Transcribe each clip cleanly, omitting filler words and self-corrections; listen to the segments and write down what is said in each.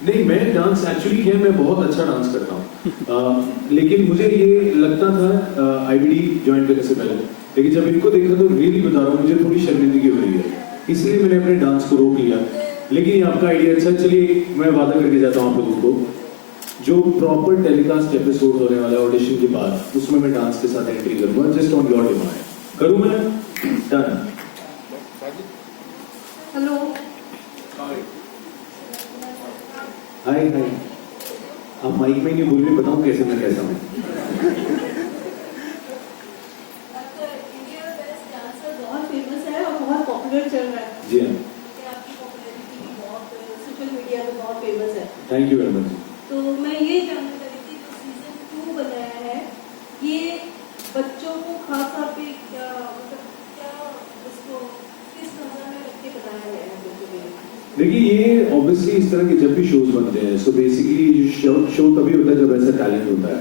नहीं, मैं dance actually क्या, मैं बहुत अच्छा डांस करता हूँ, लेकिन मुझे ये लगता था आईबीडी ज्वाइन करने से पहले, लेकिन जब इनको देखा तो रियली बता रहा हूँ मुझे थोड़ी शर्मिंदगी हो रही है, इसलिए मैंने अपने डांस को रोक लिया। लेकिन ये आपका आइडिया अच्छा, चलिए मैं वादा करके जाता हूँ आप लोगों को, जो प्रॉपर टेलीकास्ट एपिसोड होने वाला है ऑडिशन के बाद, उसमें मैं डांस के साथ एंट्री करूँगा, जस्ट ऑन योर डिमांड। करूँ मैं? डन। हेलो, हाय हाय, आप माइक में नहीं बोल रहे, बताऊँ कैसे मैं कैसा हूँ? बहुत फेमस है और बहुत पॉपुलर चल रहा है। जी हाँ, आपकी पॉपुलैरिटी भी बहुत सोशल मीडिया पे बहुत फेमस है। Thank you very much. तो मैं ये जानना चाह रही थी, जो सीजन 2 बनाया है, ये बच्चों को खास तौर पे क्या मतलब क्या इसको किस नजर में रख के बनाया गया है बच्चों के लिए? देखिए, ये ऑब्वियसली इस तरह के जब भी शोज बनते हैं, सो बेसिकली शो तभी होता है जब ऐसा टैलेंट होता है,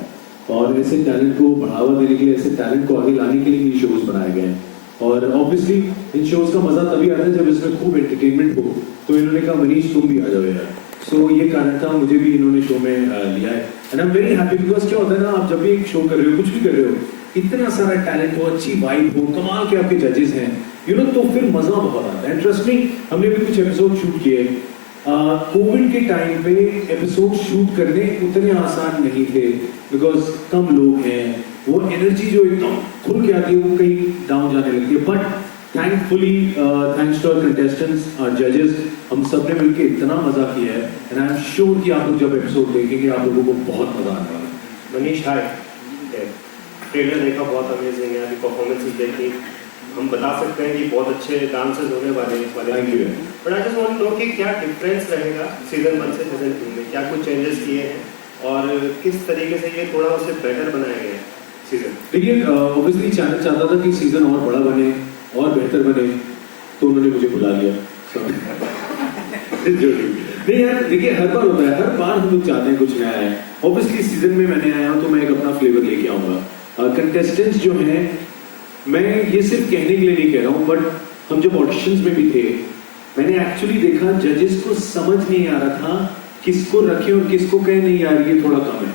और ऐसे टैलेंट को बढ़ावा देने के लिए, ऐसे टैलेंट को आगे लाने के लिए ये शोज बनाए गए हैं। और ऑब्वियसली इन शोज का मजा तभी आता है जब इसमें खूब एंटरटेनमेंट हो। तो इन्होंने कहा मनीष तुम भी आ जाओ यार, सो ये कारण था, मुझे भी इन्होंने शो में लिया है। And I am very happy, because क्या होता है ना, आप जब भी एक शो कर रहे हो, कुछ भी कर रहे हो, इतना सारा टैलेंट हो, अच्छी वाइब हो, कमाल के आपके जजेस हैं, तो फिर मजा बहुत आता है। ट्रस्ट मी, हमने भी कुछ एपिसोड शूट किए। कोविड के टाइम पे एपिसोड शूट करने उतने आसान नहीं थे, बिकॉज कम लोग हैं, वो एनर्जी जो एकदम खुल के आती है वो कहीं डाउन जाने लगती है। But thankfully, thanks to our contestants, our जजेस, हम सब ने मिलकर इतना मजा किया है, एंड आई एम श्योर कि आप लोग जब एपिसोड देखेंगे आप लोगों को बहुत मजा आने वाला है। मनीष हाय, ट्रेलर देखा, बहुत अमेजिंग है, अभी परफॉर्मेंसेस देखी, हम बता सकते हैं कि बहुत अच्छे डांसेस होने वाले हैं इस वाले। Thank you. But I just want to know कि क्या डिफरेंस रहेगा सीजन 1 से सीजन 2 में, क्या कुछ चेंजेस किए हैं और किस तरीके से ये थोड़ा उसे बेटर बनाया गया है सीजन? देखिए, ऑब्वियसली चैनल चाहता था कि सीजन और बड़ा बने और बेहतर बने, तो उन्होंने मुझे बुला लिया। नहीं यार, देखिए हर बार होता है, हर बार हम लोग चाहते हैं कुछ नया है। ऑब्वियसली सीजन में मैंने आया हूँ तो मैं एक अपना फ्लेवर लेके आऊंगा। कंटेस्टेंट्स जो हैं, मैं ये सिर्फ कहने के लिए नहीं कह रहा हूँ, बट हम जब ऑडिशंस में भी थे, मैंने एक्चुअली देखा जजेस को समझ नहीं आ रहा था किसको रखें और किसको कहें नहीं यार ये थोड़ा कम है।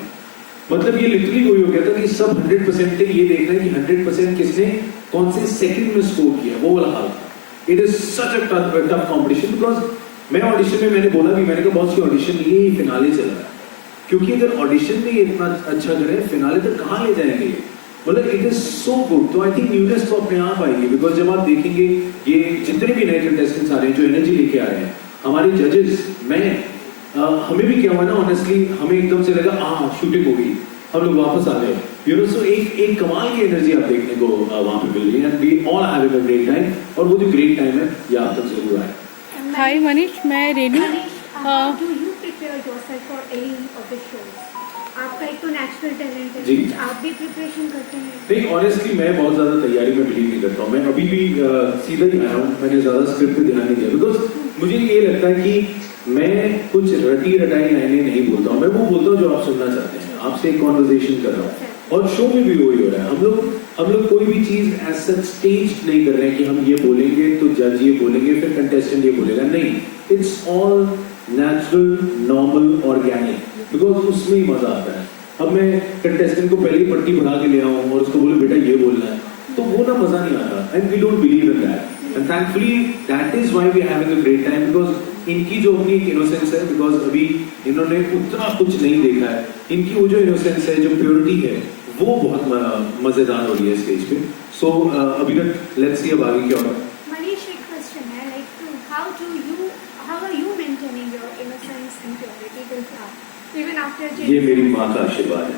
मतलब ये लिटरली वही हो गया था कि सब 100% थे, ये देखना है कि 100% किसने कौन से सेकंड में स्कोर किया, वो वाला हाल था। It is such a tough competition, because मैं ऑडिशन में मैंने बोला भी, मैंने कहा बहुत सी ऑडिशन ये फिनाले चल रहा है, क्योंकि अगर ऑडिशन में ये इतना अच्छा करें, फिनाले तक कहाँ ले जाएंगे? मतलब इट इज सो गुड। तो आई थिंक न्यूनेस तो अपने आप आएगी, बिकॉज जब आप देखेंगे ये जितने भी नए कंटेस्टेंट्स आ रहे हैं जो एनर्जी लेके आ रहे हैं, हमारे जजेस, हमें भी क्या हुआ ना, ऑनेस्टली हमें एकदम से लगा शूटिंग हो गई, हम लोग वापस आ गए। सो एक कमाल की एनर्जी आप देखने को वहां पे मिल रही है, and we all have a great time, और वो जो ग्रेट टाइम है ये आप तक जरूर आए। हाय मनीष, मैं Renu. How do you prepare yourself for any of the shows? आपका एक तो नेचुरल टैलेंट है, जी। कुछ आप भी प्रिपरेशन करते हैं? नहीं, ऑनेस्टली मैं बहुत ज्यादा तैयारी में बिलीव नहीं करता हूँ। मैं अभी भी सीधा ही आया हूँ, मैंने ज्यादा स्क्रिप्ट पे ध्यान नहीं दिया, बिकॉज मुझे ये लगता है कि मैं कुछ रटी रटाई लाइनें नहीं बोलता हूँ, मैं वो बोलता हूँ जो आप सुनना चाहते हैं। आपसे एक कॉन्वर्सेशन कर रहा हूँ, और शो में भी वही हो रहा है। हम लोग कोई भी चीज एज सच स्टेज नहीं कर रहे हैं कि हम ये बोलेंगे तो जज ये बोलेंगे फिर कंटेस्टेंट ये बोलेगा, नहीं। It's all natural, normal, organic, because उसमें ही मजा आता है। अब मैं कंटेस्टेंट को पहले ही पट्टी बढ़ा के ले आऊं और उसको बोले बेटा ये बोलना है, तो वो ना मजा नहीं आता, and we don't believe in that, and thankfully that is why we are having a great time, because इनकी जो अपनी इनोसेंस है, बिकॉज अभी इन्होंने उतना कुछ नहीं देखा है, इनकी वो जो इनोसेंस है, जो प्योरिटी है, वो बहुत मजेदार हो रही है स्टेज पे। सो अभी तक लेट्स सी अब आगे क्या होगा। मनीष, एक क्वेश्चन है, like how are you maintaining your innocence and purity till now, even after changing? ये मेरी माँ का आशीर्वाद है।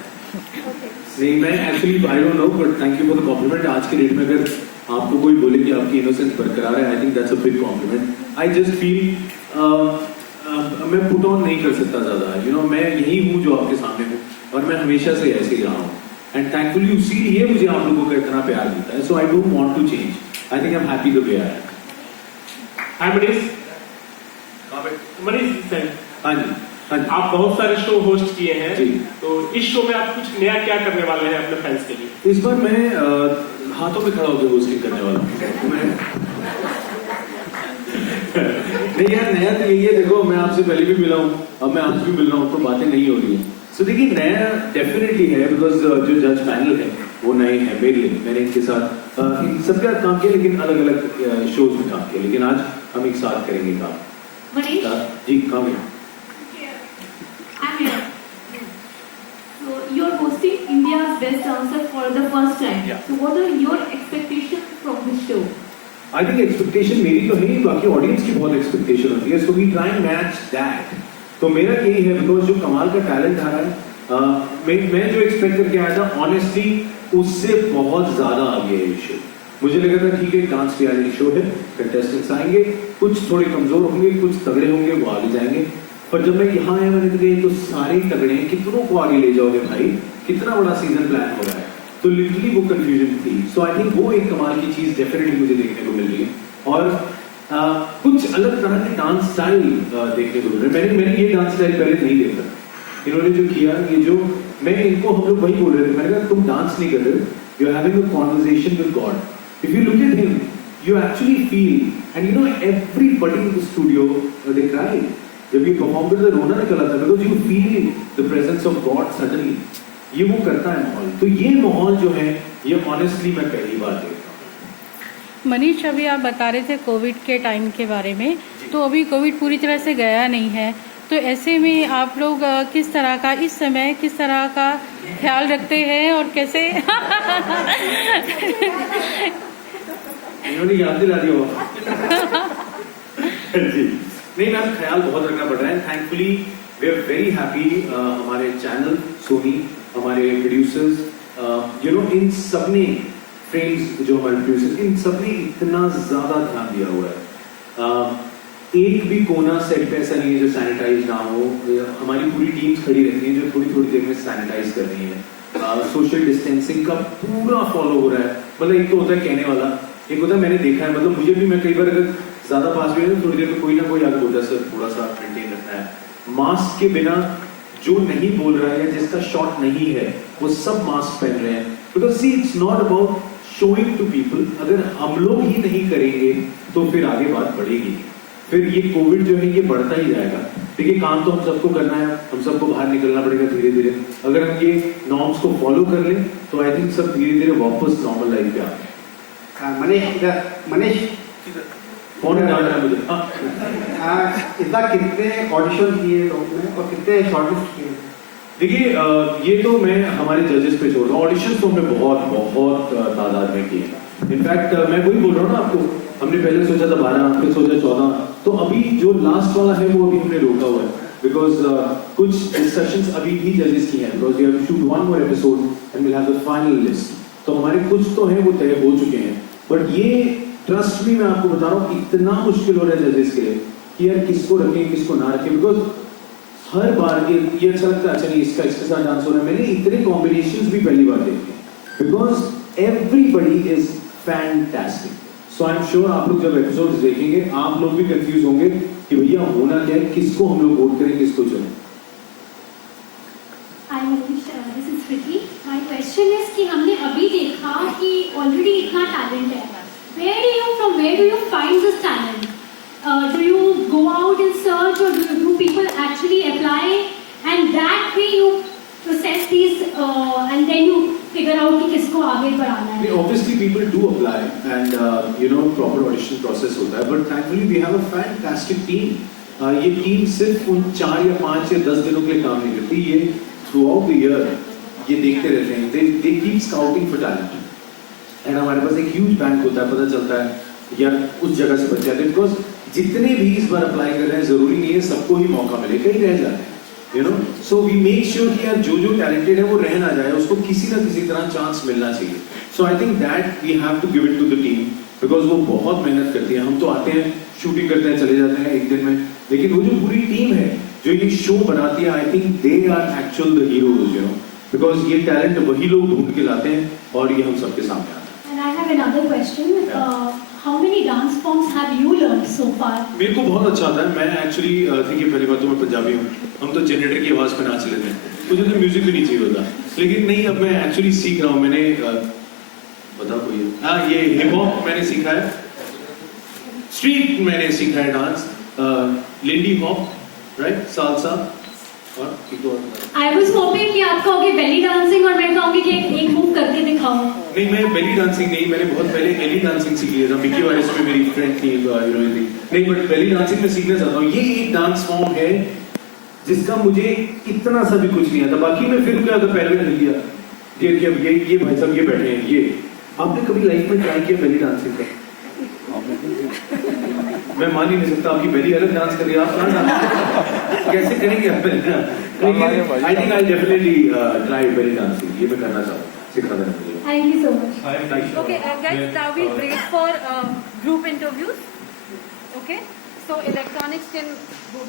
Okay. नहीं, मैं actually I don't know, but thank you for the compliment. आज के डेट में अगर आपको कोई बोले कि आपकी इनोसेंस बरकरार है, I think that's a big complement. I just feel मैं पुट ऑन नहीं कर सकता ज्यादा, मैं यही हूँ जो आपके सामने हूँ, और मैं हमेशा से ऐसे ही रहा हूँ, एंड थैंकफुली इसीलिए मुझे आप लोगों का इतना प्यार मिलता है। So I don't want to change, I think I am happy the way I am. Hi Manish. Manish, हाँ जी, हाँ जी। आप बहुत सारे शो होस्ट किए हैं जी। तो इस शो में आप कुछ नया क्या करने वाले हैं अपने फैंस के लिए? इस बार मैं हाथों में खड़ा होकर होस्टिंग करने वाला हूँ। नहीं यार, नया तो यही है, देखो मैं आपसे पहले भी मिला हूँ, अब मैं आपसे भी मिल रहा हूँ, तो बातें नहीं हो रही हैं। सो देखिए, नया डेफिनेटली है, बिकॉज जो जज पैनल है वो नए हैं मेरे लिए। मैंने इनके साथ इन सबके साथ काम किया, लेकिन अलग अलग शोज में काम किया, लेकिन आज हम एक साथ करेंगे काम। Manish, जी, काम है। I'm here. So you're hosting India's Best Dancer for the first time. Yeah. So what are your expectations from this show? I think expectation मेरी तो है ही, बाकी ऑडियंस की बहुत एक्सपेक्टेशन होती है, so we try and match that. तो मेरा यही है, बिकॉज जो कमाल का टैलेंट आ रहा है, मैं जो एक्सपेक्ट करके आया था ऑनेस्टली उससे बहुत ज्यादा आगे है ये शो। मुझे लगा था ठीक है, डांस रियलिटी शो है, कंटेस्टेंट्स आएंगे, कुछ थोड़े कमजोर होंगे, कुछ तगड़े होंगे, वो आगे जाएंगे। पर जब मैं यहाँ आया, मैंने कहा ये तो सारे ही तगड़े हैं, कितनों को आगे ले जाओगे भाई, कितना बड़ा सीजन प्लान हो रहा है। तो लिटरली वो कंफ्यूजन थी। सो आई थिंक वो एक कमाल की चीज डेफिनेटली मुझे देखने को मिल रही है, और कुछ अलग तरह के डांस स्टाइल देखने को मिल रहे हैं। मैंने ये डांस स्टाइल पहले नहीं देखा, इन्होंने जो किया, ये जो मैं इनको, हम लोग वही बोल रहे थे, मैंने कहा तुम डांस नहीं कर रहे हो, you are having a conversation with God. If you look at him, you actually feel, and you know everybody in the studio they cry जब ये परफॉर्म करते रोना निकला था, because you feel the presence of God suddenly। ये वो करता है माहौल। तो ये माहौल जो है, ये ऑनेस्टली मैं पहली बार देख रहा हूँ। मनीष, अभी आप बता रहे थे कोविड के टाइम के बारे में, तो अभी कोविड पूरी तरह से गया नहीं है, तो ऐसे में आप लोग किस तरह का इस समय किस तरह का ख्याल रखते हैं और कैसे इन्होंने याद दिला दिया जी। नहीं मैम, ख्याल बहुत रखना पड़ रहा है। Thankfully we are very happy, हमारे चैनल, सोनी, हमारे प्रोड्यूसर्स, यू नो, इन सबने, फ्रेंड्स जो हमारे प्रोड्यूसर, इन सबने इतना ज्यादा ध्यान दिया हुआ है। एक भी कोना सेट पे ऐसा नहीं है जो सैनिटाइज ना हो। हमारी पूरी टीम्स खड़ी रहती है जो थोड़ी थोड़ी देर में सैनिटाइज कर रही है। सोशल डिस्टेंसिंग का पूरा फॉलो हो रहा है। मतलब एक तो होता है कहने वाला, एक होता है मैंने देखा है, मतलब मुझे भी, मैं कई बार अगर ज्यादा पास भी है तो थोड़ी देर में कोई ना कोई आगे बोलता है सर थोड़ा सा मेंटेन रखना है। मास्क के बिना जो नहीं बोल रहा है, जिसका शॉट नहीं है, वो सब मास्क पहन रहे हैं। Because see it's not about showing to people. अगर हम लोग ही नहीं करेंगे तो फिर आगे बात बढ़ेगी, फिर ये कोविड जो है ये बढ़ता ही जाएगा। देखिए, काम तो हम सबको करना है, हम सबको बाहर निकलना पड़ेगा धीरे धीरे। अगर हम ये नॉर्म्स को फॉलो कर लें तो आई थिंक सब धीरे धीरे वापस नॉर्मल लाइफ पे आ गए। मनीष कौन डाल रहा है मुझे? इतना कितने ऑडिशन किए लोगों और कितने शॉर्टलिस्ट किए? देखिए, ये तो मैं हमारे जजेस पे छोड़ रहा हूँ। ऑडिशन तो हमने बहुत बहुत तादाद में किए। इनफैक्ट मैं वही बोल रहा हूँ ना आपको, हमने पहले सोचा था 12, फिर सोचा 14, तो अभी जो लास्ट वाला है वो अभी हमने रोका हुआ है, बिकॉज कुछ डिस्कशंस अभी भी जजेस की हैं, because we have to shoot one more episode and will have the final list. तो हमारे कुछ तो है वो तय हो चुके हैं, बट ये ट्रस्ट भी मैं आपको बता रहा हूँ इतना मुश्किल हो रहा है जजेस के लिए कि यार किसको रखें किसको ना रखें। बिकॉज हर बार ये अच्छा लगता है, अच्छा नहीं इसका इसके साथ डांस हो रहा है। मैंने इतने कॉम्बिनेशंस भी पहली बार देखे, because everybody is fantastic. So I am sure आप लोग जब एपिसोड्स देखेंगे आप लोग भी कंफ्यूज होंगे कि भैया होना क्या है, किसको हम लोग वोट करें, किसको चुनें। Hi Manish, this is Priti. My question is कि हमने अभी देखा कि ऑलरेडी इतना टैलेंट है, from where do you find this talent? Do you go out in search or do people actually apply and that way you process these and then you figure out कि किसको आगे बढ़ाना है? Obviously people do apply and you know proper audition process होता है, but thankfully we have a fantastic team. ये team सिर्फ उन 4 या 5 या 10 दिनों के लिए काम नहीं करती, ये throughout the year ये देखते रहते हैं। they keep scouting for talent and हमारे पास एक huge bank होता है, पता चलता है यार उस जगह से बच जाते हैं। बिकॉज जितने भी इस बार अप्लाई कर रहे हैं जरूरी नहीं है सबको ही मौका मिले, कहीं रह जाते हैं, you know. So we make sure कि यार जो जो टैलेंटेड है वो रह ना जाए, उसको किसी ना किसी तरह चांस मिलना चाहिए। So I think that we have to give it to the team, because वो बहुत मेहनत करती है। हम तो आते हैं, शूटिंग करते हैं, चले जाते हैं एक दिन में, लेकिन वो जो पूरी टीम है जो ये शो बनाती है, I think they are actual the heroes, you know, because ये टैलेंट वही लोग ढूंढ के लाते हैं और ये हम सबके सामने आते हैं। And I have another question. How many dance forms have you learned so far? मेरे को बहुत अच्छा आता है। मैं एक्चुअली देखिए पहली बात तो मैं पंजाबी हूँ, हम तो जनरेटर की आवाज पे नाच लेते हैं, मुझे तो म्यूजिक भी नहीं चाहिए होता। लेकिन नहीं, अब मैं एक्चुअली सीख रहा हूँ। मैंने बता कोई ये हिप हॉप मैंने सीखा है, स्ट्रीट मैंने सीखा है dance, Lindy hop, right, salsa, और एक और आई वाज होपिंग कि आप कहोगे बेली डांसिंग और मैं कहूंगी कि एक मूव करके दिखाओ। नहीं, मैं बेली डांसिंग नहीं, मैंने बहुत पहले बेली डांसिंग सीख लिया था। मिकी वायरस में मेरी फ्रेंड थी हीरोइन थी। नहीं, बट बेली डांसिंग में सीखना चाहता हूँ। ये एक डांस फॉर्म है जिसका मुझे इतना सा भी कुछ नहीं आता। बाकी मैं फिर क्या अगर पहले कर लिया कि अब ये भाई साहब ये बैठे हैं, ये आपने कभी लाइफ में ट्राई किया बेली डांसिंग का? मैं मान ही नहीं सकता, आपकी बेली अलग डांस कर रही है, आप कहाँ डांस कैसे करेंगे आप belly dance? I think I definitely try belly dancing. ये मैं करना चाहता हूँ, सिखा देना मुझे। Thank you so much. Okay, guys, now we break for group interviews. Okay, so electronics can go with